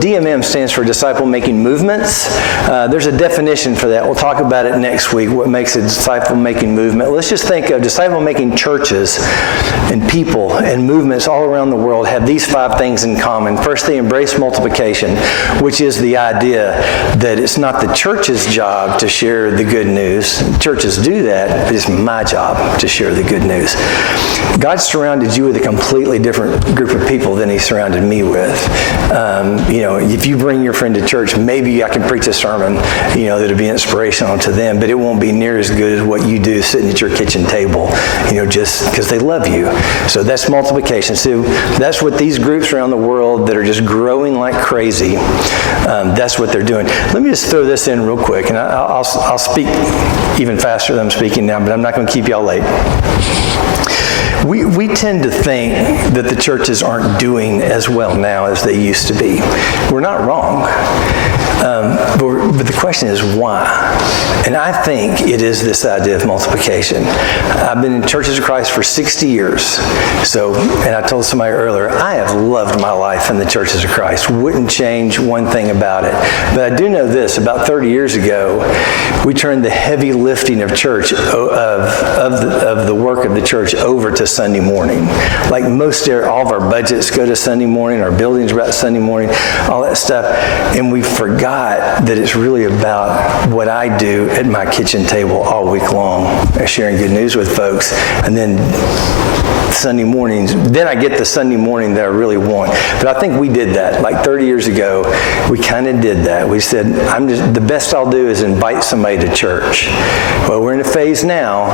DMM stands for disciple-making movements. There's a definition for that. We'll talk about it next week, what makes a disciple-making movement. Let's just think of disciple-making churches and people and movements all around the world have these 5 things in common. First, they embrace multiplication, which is the idea that it's not the church's job to share the good news. Churches do that, but it's my job to share the good news. God surrounded you with a completely different group of people than he surrounded me with. If you bring your friend to church, maybe I can preach a sermon, that'll be inspirational to them, but it won't be near as good as what you do sitting at your kitchen table, just because they love you. So that's multiplication. So that's what these groups around the world that are just growing like crazy, that's what they're doing. Let me just throw this in real quick, and I'll speak even faster than I'm speaking now, but I'm not going to keep y'all late. We tend to think that the churches aren't doing as well now as they used to be. We're not wrong. But the question is why? And I think it is this idea of multiplication. I've been in Churches of Christ for 60 years. And I told somebody earlier, I have loved my life in the Churches of Christ. Wouldn't change one thing about it. But I do know this, about 30 years ago, we turned the heavy lifting of church, of the work of the church over to Sunday morning. Like all of our budgets go to Sunday morning, our buildings are about Sunday morning, all that stuff. And we forgot that it's really about what I do at my kitchen table all week long, sharing good news with folks. And then Sunday mornings, then I get the Sunday morning that I really want. But I think we did that. Like 30 years ago, we kind of did that. We said, the best I'll do is invite somebody to church. Well, we're in a phase now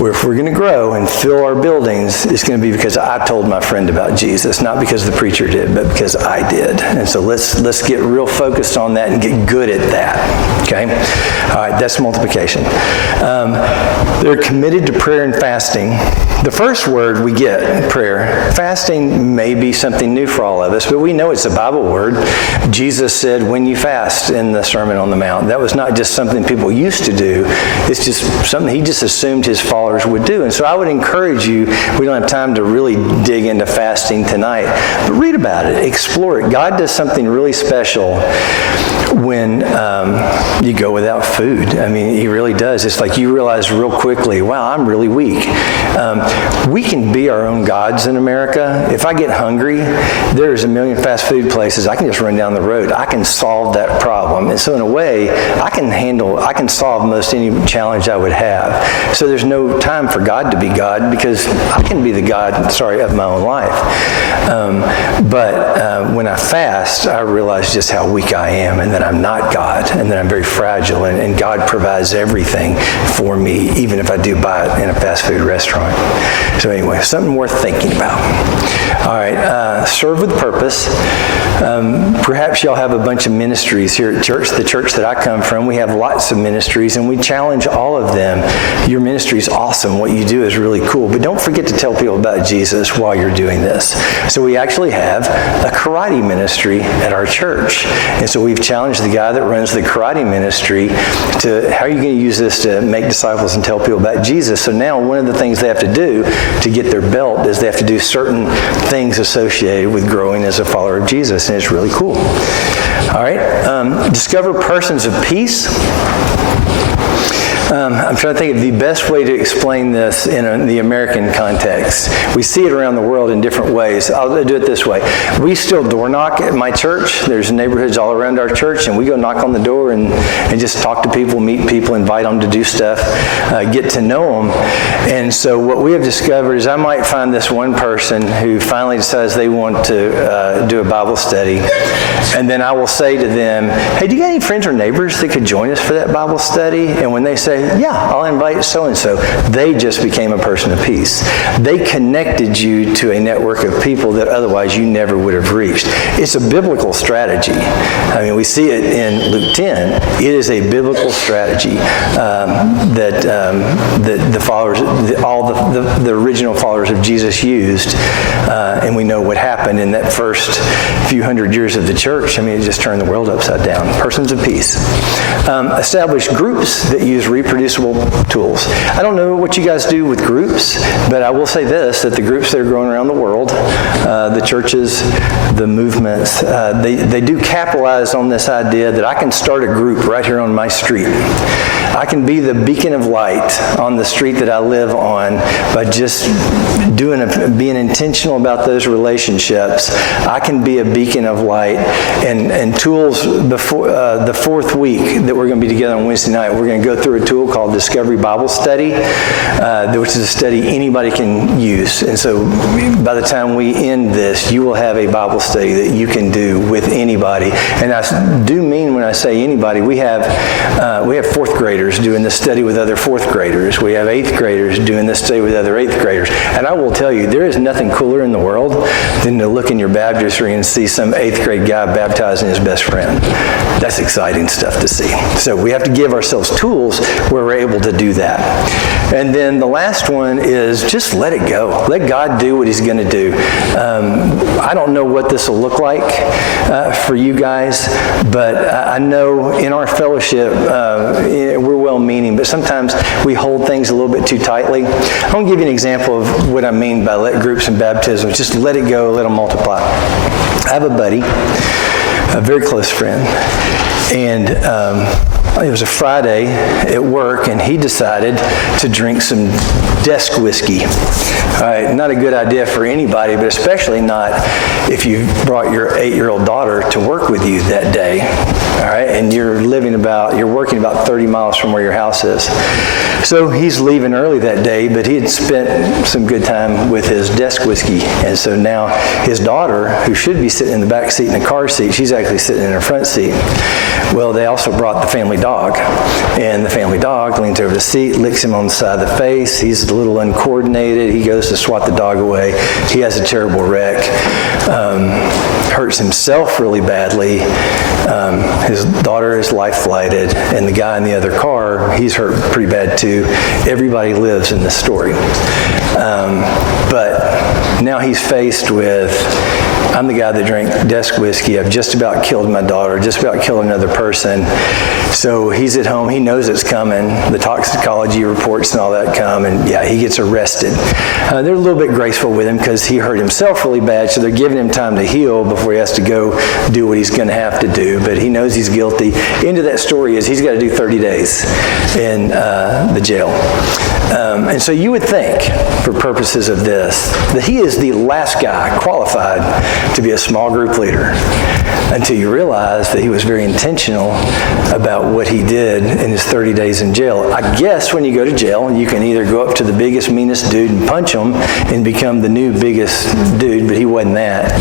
where if we're going to grow and fill our buildings, it's going to be because I told my friend about Jesus, not because the preacher did, but because I did. And so let's get real focused on that and get good at that. Okay? All right, that's multiplication. They're committed to prayer and fasting. The first word we get, prayer. Fasting may be something new for all of us, but we know it's a Bible word. Jesus said, when you fast in the Sermon on the Mount. That was not just something people used to do. It's just something he just assumed his followers would do. And so I would encourage you, we don't have time to really dig into fasting tonight, but read about it, explore it. God does something really special when you go without food. I mean, he really does. It's like you realize real quickly, wow, I'm really weak. We can be our own gods in America. If I get hungry, there's a million fast food places. I can just run down the road. I can solve that problem. And so in a way, I can solve most any challenge I would have. So there's no time for God to be God because I can be the God, of my own life. But when I fast, I realize just how weak I am and that I'm not God and that I'm very fragile and God provides everything for me, even if I do buy it in a fast food restaurant. So anyway, something worth thinking about. All right, serve with purpose. Perhaps y'all have a bunch of ministries here at church. The church that I come from, we have lots of ministries, and we challenge all of them. Your ministry is awesome. What you do is really cool. But don't forget to tell people about Jesus while you're doing this. So we actually have a karate ministry at our church. And so we've challenged the guy that runs the karate ministry to, how are you going to use this to make disciples and tell people about Jesus? So now one of the things they have to do to get their belt is they have to do certain things associated with growing as a follower of Jesus, and it's really cool. All right, discover persons of peace. I'm trying to think of the best way to explain this in the American context. We see it around the world in different ways. I'll do it this way. We still door knock at my church. There's neighborhoods all around our church, and we go knock on the door and just talk to people, meet people, invite them to do stuff, get to know them. And so what we have discovered is I might find this one person who finally decides they want to do a Bible study, and then I will say to them, hey, do you got any friends or neighbors that could join us for that Bible study? And when they say, yeah, I'll invite so-and-so, they just became a person of peace. They connected you to a network of people that otherwise you never would have reached. It's a biblical strategy. I mean, we see it in Luke 10. It is a biblical strategy that the followers, the original followers of Jesus used, and we know what happened in that first few hundred years of the church. I mean, it just turned the world upside down. Persons of peace. Establish groups that use reproducible tools. I don't know what you guys do with groups, but I will say this, that the groups that are growing around the world, the churches, the movements, they do capitalize on this idea that I can start a group right here on my street. I can be the beacon of light on the street that I live on by just being intentional about those relationships. I can be a beacon of light. And tools before the fourth week that we're going to be together on Wednesday night, we're going to go through a tool called Discovery Bible Study, which is a study anybody can use. And so by the time we end this, you will have a Bible study that you can do with anybody. And I do mean when I say anybody, we have fourth graders doing this study with other fourth graders. We have eighth graders doing this study with other eighth graders. And I will tell you, there is nothing cooler in the world than to look in your baptistry and see some eighth grade guy baptizing his best friend. That's exciting stuff to see. So we have to give ourselves tools where we're able to do that. And then the last one is just let it go. Let God do what he's going to do. I don't know what this will look like for you guys, but I know in our fellowship, we're well-meaning, but sometimes we hold things a little bit too tightly. I want to give you an example of what I mean by let groups and baptisms. Just let it go, let them multiply. I have a buddy, a very close friend, and it was a Friday at work, and he decided to drink some desk whiskey. All right, not a good idea for anybody, but especially not if you brought your 8-year-old daughter to work with you that day. All right, and you're working about 30 miles from where your house is. So he's leaving early that day, but he had spent some good time with his desk whiskey. And so now his daughter, who should be sitting in the back seat in the car seat, she's actually sitting in her front seat. Well, they also brought the family dog. And the family dog leans over the seat, licks him on the side of the face. He's a little uncoordinated. He goes to swat the dog away. He has a terrible wreck. Hurts himself really badly. His daughter is life-flighted. And the guy in the other car, he's hurt pretty bad too. Everybody lives in this story. But now he's faced with, I'm the guy that drank desk whiskey. I've just about killed my daughter, just about killed another person. So he's at home. He knows it's coming. The toxicology reports and all that come, and yeah, he gets arrested. They're a little bit graceful with him because he hurt himself really bad, so they're giving him time to heal before he has to go do what he's going to have to do. But he knows he's guilty. End of that story is he's got to do 30 days in the jail. And so you would think, for purposes of this, that he is the last guy qualified to be a small group leader, until you realize that he was very intentional about what he did in his 30 days in jail. I guess when you go to jail, you can either go up to the biggest, meanest dude and punch him and become the new biggest dude, but he wasn't that.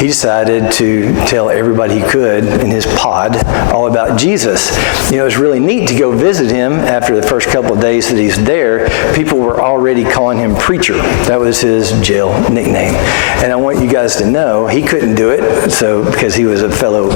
He decided to tell everybody he could in his pod all about Jesus. You know, it was really neat to go visit him after the first couple of days that he's there. People were already calling him Preacher. That was his jail nickname. And I want you guys to know he couldn't do it, so because he was a fellow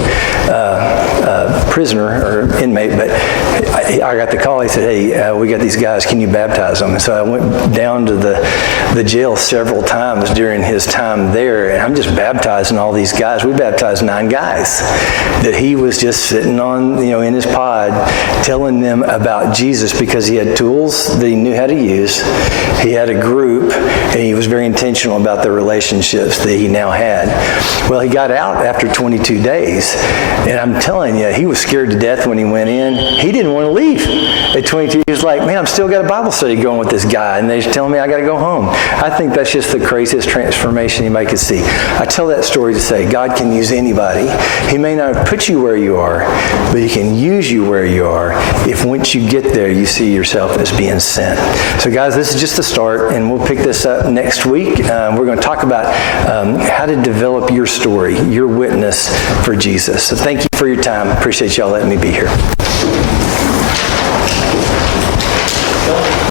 prisoner or inmate, but I got the call. He said, hey, we got these guys, can you baptize them? And so I went down to the jail several times during his time there, and I'm just baptizing all these guys. We baptized 9 guys that he was just sitting on, in his pod telling them about Jesus, because he had tools that he knew how to use. He had a group, and he was very intentional about the relationships that he now had. Well, he got out after 22 days, and I'm telling you, he was scared to death when he went in. He didn't want to leave. At 22, he was like, man, I'm still got a Bible study going with this guy, and they're telling me I got to go home. I think that's just the craziest transformation anybody could see. I tell that story to say God can use anybody. He may not have put you where you are, but he can use you where you are if once you get there, you see yourself as being sent. So guys, this is just the start, and we'll pick this up next week. We're going to talk about how to develop your story, your witness for Jesus. So thank you for your time. Appreciate y'all letting me be here.